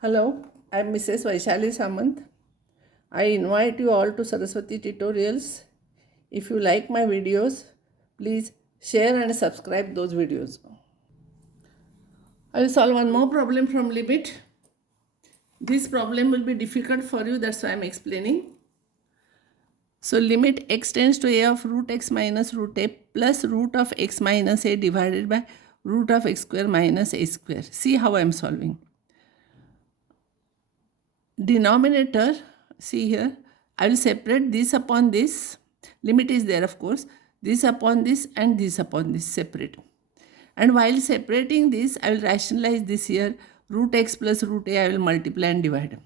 Hello, I'm Mrs. Vaishali Samant. I invite you all to Saraswati Tutorials. If you like my videos, please share and subscribe those videos. I will solve one more problem from limit. This problem will be difficult for you, that's why I'm explaining. So limit x tends to a of root x minus root a plus root of x minus a divided by root of x square minus a square. See how I'm solving. Denominator, see here, I will separate this upon this, limit is there of course, this upon this and this upon this separate. And while separating this, I will rationalize this here, root x plus root a I will multiply and divide.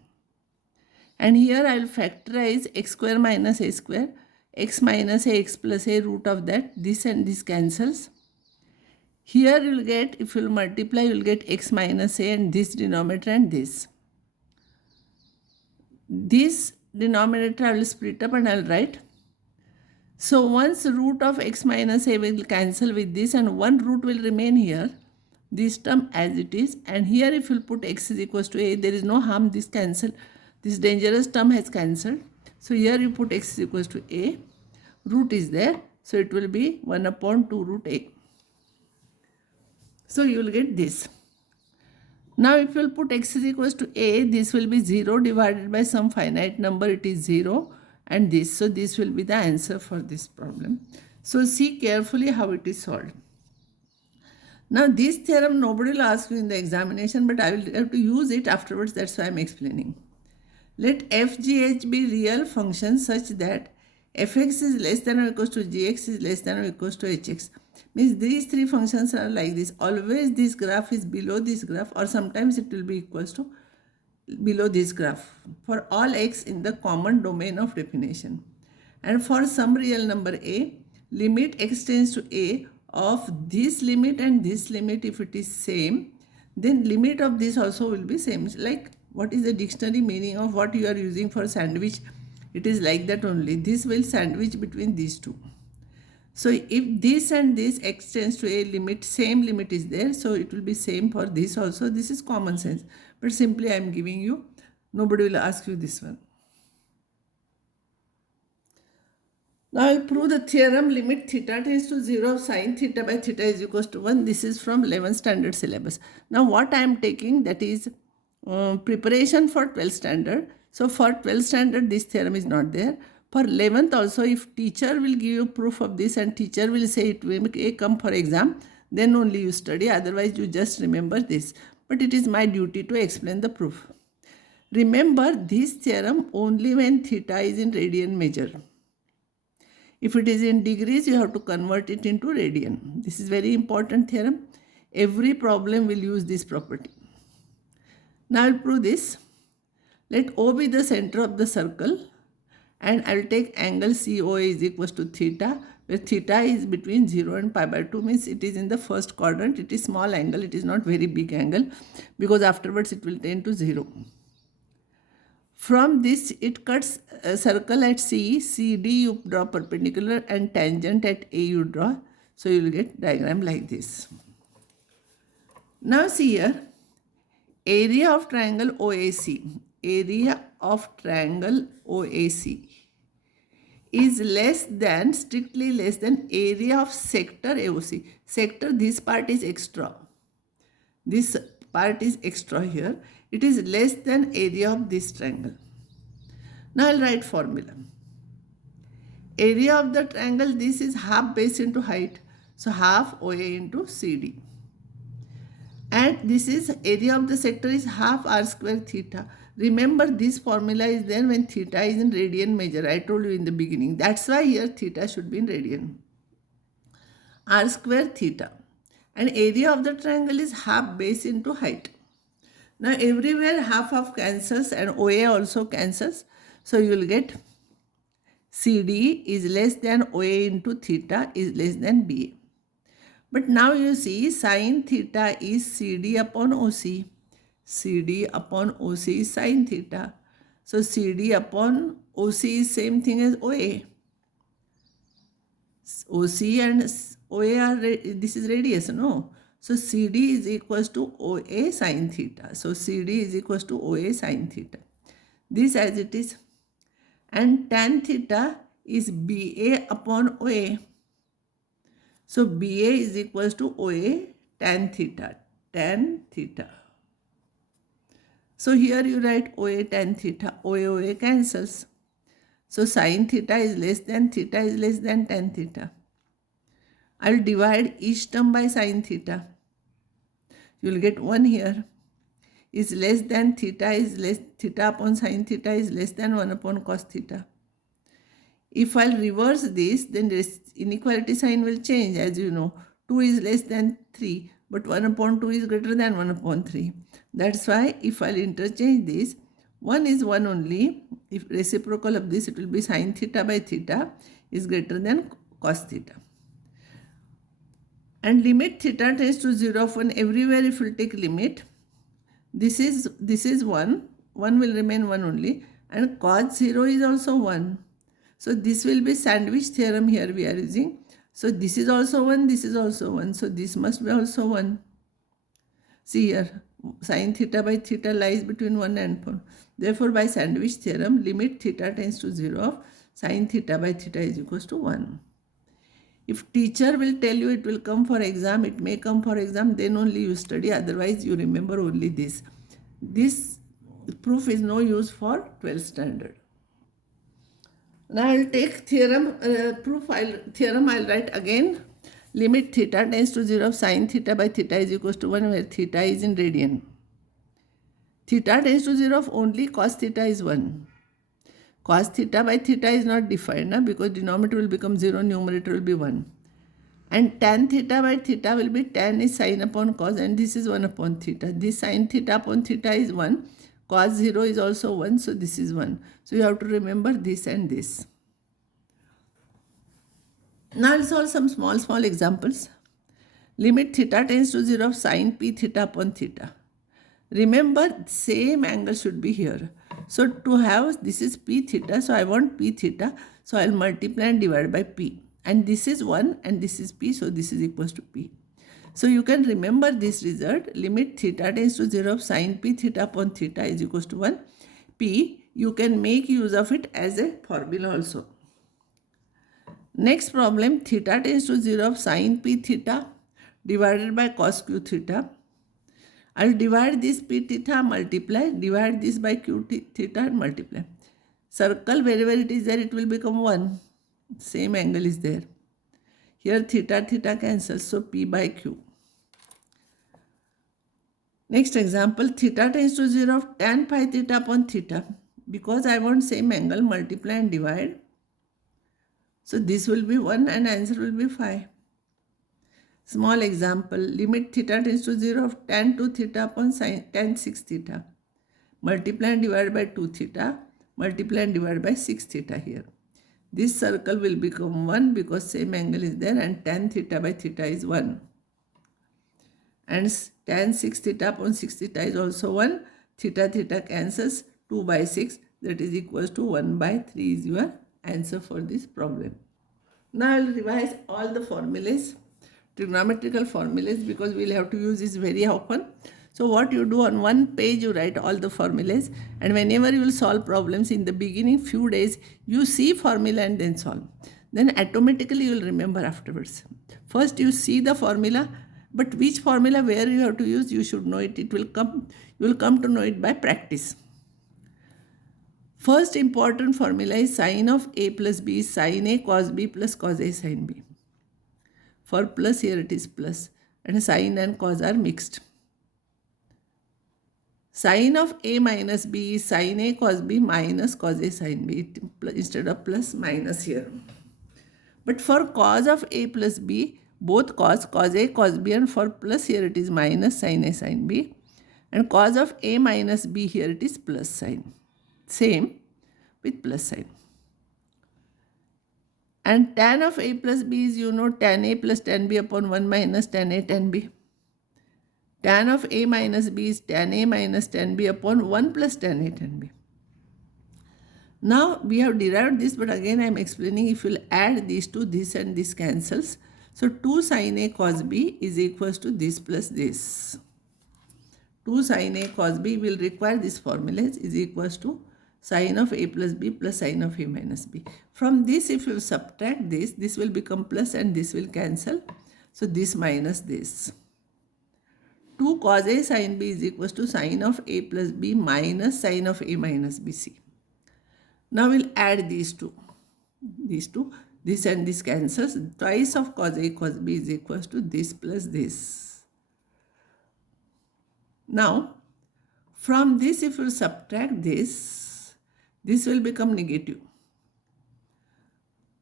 And here I will factorize x square minus a square, x minus a x plus a root of that, this and this cancels. Here you will get, if you will multiply, you will get x minus a and this denominator and this. This denominator I will split up and I will write. So once root of x minus a will cancel with this and one root will remain here, this term as it is, and here if you put x is equals to a, there is no harm, this cancel, this dangerous term has cancelled. So here you put x is equals to a, root is there, so it will be 1 upon 2 root a. So you will get this. Now if you will put x is equals to a, this will be 0 divided by some finite number, it is 0 and this. So this will be the answer for this problem. So see carefully how it is solved. Now this theorem nobody will ask you in the examination, but I will have to use it afterwards, that's why I am explaining. Let f, g, h be real functions such that fx is less than or equals to gx is less than or equals to hx. Means these three functions are like this. Always this graph is below this graph, or sometimes it will be equals to below this graph for all x in the common domain of definition. And for some real number a, limit x tends to a of this limit and this limit, if it is same, then limit of this also will be same. Like what is the dictionary meaning of what you are using for sandwich? It is like that only. This will sandwich between these two. So if this and this x tends to a limit, same limit is there, so it will be same for this also. This is common sense, but simply I am giving you, nobody will ask you this one. Now I will prove the theorem limit theta tends to 0 of sine theta by theta is equals to 1. This is from 11th standard syllabus. Now what I am taking, that is preparation for 12th standard. So for 12th standard this theorem is not there. For 11th also, if teacher will give you proof of this and teacher will say it will come for exam, then only you study, otherwise you just remember this. But it is my duty to explain the proof. Remember this theorem only when theta is in radian measure. If it is in degrees, you have to convert it into radian. This is very important theorem. Every problem will use this property. Now I will prove this. Let O be the center of the circle, and I will take angle COA is equals to theta, where theta is between 0 and pi by 2, means it is in the first quadrant. It is small angle, it is not very big angle, because afterwards it will tend to 0. From this it cuts a circle at C, CD you draw perpendicular and tangent at A you draw. So you will get diagram like this. Now see here, area of triangle OAC. Area of triangle OAC is less than, strictly less than area of sector AOC. Sector, this part is extra. This part is extra here. It is less than area of this triangle. Now I'll write formula. Area of the triangle, this is half base into height. So half OA into CD. And this is area of the sector is half r square theta. Remember this formula is there when theta is in radian measure. I told you in the beginning. That's why here theta should be in radian. R square theta. And area of the triangle is half base into height. Now everywhere half of cancels and OA also cancels. So you will get CD is less than OA into theta is less than BA. But now you see sine theta is CD upon OC. CD upon OC is sine theta. So CD upon OC is same thing as OA. OC and OA are, this is radius, no? So CD is equals to OA sine theta. So CD is equals to OA sine theta. This as it is. And tan theta is BA upon OA. So BA is equals to OA tan theta. Tan theta. So here you write OA tan theta. OA cancels. So sine theta is less than tan theta. I will divide each term by sine theta. You will get 1 here. Is less than theta is less theta upon sine theta is less than 1 upon cos theta. If I'll reverse this, then this inequality sign will change. As you know, 2 is less than 3, but 1 upon 2 is greater than 1 upon 3. That's why if I'll interchange this, 1 is 1 only. If reciprocal of this, it will be sine theta by theta is greater than cos theta. And limit theta tends to 0 of 1 everywhere. If you take limit, this is 1 will remain 1 only, and cos 0 is also 1. So this will be sandwich theorem here we are using. So this is also 1, this is also 1. So this must be also 1. See here, sine theta by theta lies between 1 and 4. Therefore, by sandwich theorem, limit theta tends to 0 of sine theta by theta is equals to 1. If teacher will tell you it will come for exam, it may come for exam, then only you study. Otherwise, you remember only this. This proof is no use for 12th standard. Now I will take theorem, theorem I will write again. Limit theta tends to 0 of sine theta by theta is equals to 1, where theta is in radian. Theta tends to 0 of only cos theta is 1. Cos theta by theta is not defined because denominator will become 0, numerator will be 1. And tan theta by theta will be tan is sine upon cos, and this is 1 upon theta. This sine theta upon theta is 1. Cos 0 is also 1, so this is 1. So you have to remember this and this. Now I'll solve some small examples. Limit theta tends to 0 of sine p theta upon theta. Remember, same angle should be here. So to have, this is p theta, so I want p theta. So I'll multiply and divide by p. And this is 1 and this is p, so this is equals to p. So you can remember this result. Limit theta tends to 0 of sine p theta upon theta is equals to 1. P, you can make use of it as a formula also. Next problem, theta tends to 0 of sine p theta divided by cos q theta. I will divide this p theta, multiply, divide this by q theta and multiply. Circle wherever it is there, it will become 1. Same angle is there. Here theta cancels, so p by q. Next example, theta tends to 0 of tan pi theta upon theta. Because I want same angle, multiply and divide. So this will be 1 and answer will be 5. Small example, limit theta tends to 0 of tan 2 theta upon tan 6 theta. Multiply and divide by 2 theta, multiply and divide by 6 theta here. This circle will become 1 because same angle is there, and tan theta by theta is 1. And tan 6 theta upon 6 theta is also 1. Theta cancels, 2 by 6, that is equals to 1 by 3 is your answer for this problem. Now I will revise all the formulas, trigonometrical formulas, because we will have to use this very often. So what you do, on one page you write all the formulas, and whenever you will solve problems in the beginning few days, you see formula and then solve. Then automatically you will remember afterwards. First you see the formula, but which formula where you have to use, you should know it. It will come, you will come to know it by practice. First important formula is sine of a plus b is sine a cos b plus cos a sin b. For plus, here it is plus, and sine and cos are mixed. Sine of a minus b is sine a cos b minus cos a sin b, instead of plus, minus here. But for cos of a plus b, both cos a, cos b, and for plus here it is minus sin a sin b, and cos of a minus b here it is plus sin. Same with plus sign. And tan of a plus b is, you know, tan a plus tan b upon 1 minus tan a tan b. Tan of a minus b is tan a minus tan b upon 1 plus tan a tan b. Now we have derived this, but again I am explaining, if you will add these two, this and this cancels. So 2 sin A cos B is equals to this plus this. 2 sin A cos B will require this formula is equals to sin of A plus B plus sin of A minus B. From this, if you subtract this, this will become plus and this will cancel. So this minus this. 2 cos A sin B is equals to sin of A plus B minus sin of A minus BC. Now we'll add these two. This and this cancels. Twice of cos A cos B is equals to this plus this. Now, from this if you subtract this, this will become negative.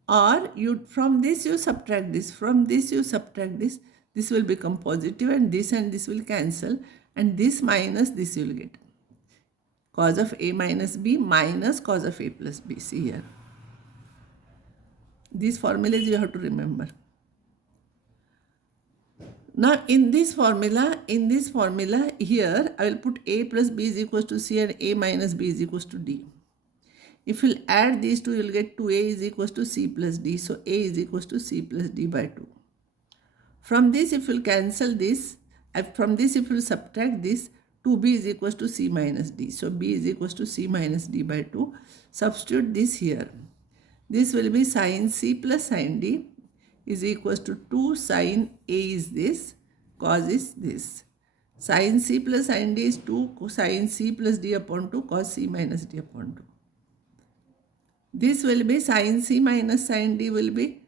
Or from this you subtract this, from this you subtract this will become positive and this will cancel and this minus this you will get. Cos of A minus B minus cos of A plus B. See here. These formulas you have to remember. Now in this formula here I will put A plus B is equals to C and A minus B is equals to D. If you add these two, you will get 2A is equals to C plus D. So A is equals to C plus D by 2. From this, if you cancel this, from this if you subtract this, 2B is equals to C minus D. So B is equals to C minus D by 2. Substitute this here. This will be sin C plus sin D is equals to 2 sin A is this, cos is this. Sin C plus sin D is 2 sin C plus D upon 2 cos C minus D upon 2. This will be sin C minus sin D will be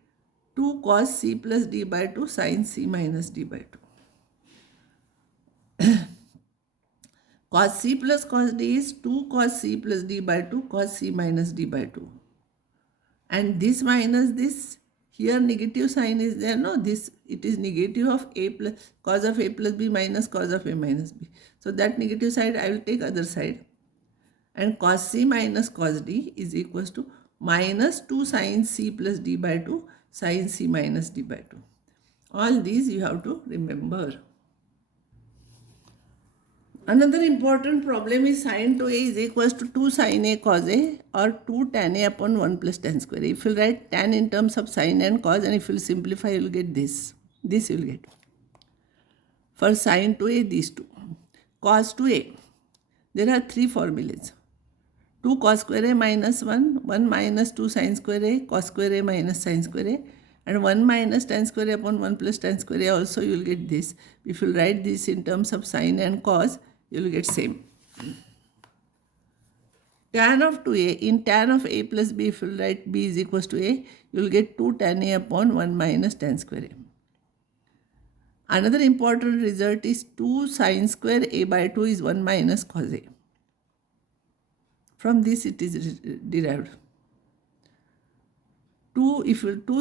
2 cos C plus D by 2 sin C minus D by 2. Cos C plus cos D is 2 cos C plus D by 2 cos C minus D by 2. And this minus this, here negative sign is there, no, this, it is negative of A plus, cos of A plus B minus cos of A minus B. So that negative side I will take other side. And cos C minus cos D is equals to minus 2 sin C plus D by 2 sin C minus D by 2. All these you have to remember. Another important problem is sin 2A is equals to 2 sin A cos A or 2 tan A upon 1 plus tan square A. If you write tan in terms of sin and cos and if you simplify you will get this. This you will get. For sin 2A these two. Cos 2A. There are three formulas. 2 cos square A minus 1, 1 minus 2 sin square A, cos square A minus sin square A, and 1 minus tan square A upon 1 plus tan square A also you will get this. If you write this in terms of sin and cos, you will get same. Tan of 2A, in tan of A plus B, if you write B is equals to A, you will get 2 tan A upon 1 minus tan square A. Another important result is 2 sin square A by 2 is 1 minus cos A. From this it is derived. 2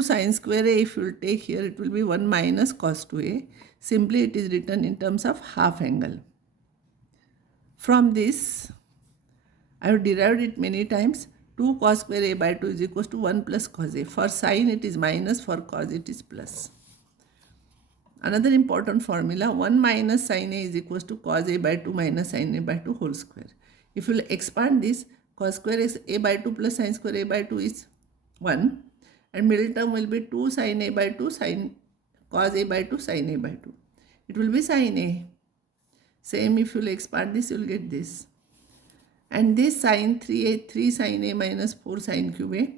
sin square A, if you will take here, it will be 1 minus cos 2A. Simply it is written in terms of half angle. From this, I have derived it many times. 2 cos square A by 2 is equals to 1 plus cos A. For sin it is minus, for cos it is plus. Another important formula, 1 minus sin A is equals to cos A by 2 minus sin A by 2 whole square. If you will expand this, cos square is A by 2 plus sin square A by 2 is 1. And middle term will be 2 sin A by 2 sin cos A by 2 sin A by 2. It will be sin A. Same if you will expand this, you will get this. And this sin 3A, 3 sin A minus 4 sin cube A.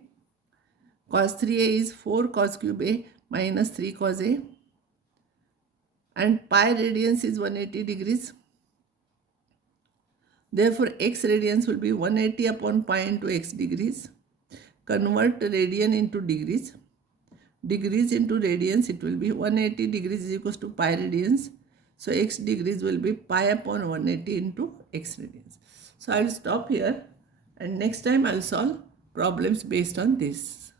Cos 3A is 4 cos cube A minus 3 cos A. And pi radians is 180 degrees. Therefore, x radians will be 180 upon pi into x degrees. Convert radian into degrees. Degrees into radians, it will be 180 degrees is equals to pi radians. So, x degrees will be pi upon 180 into x radians. So, I will stop here and next time I will solve problems based on this.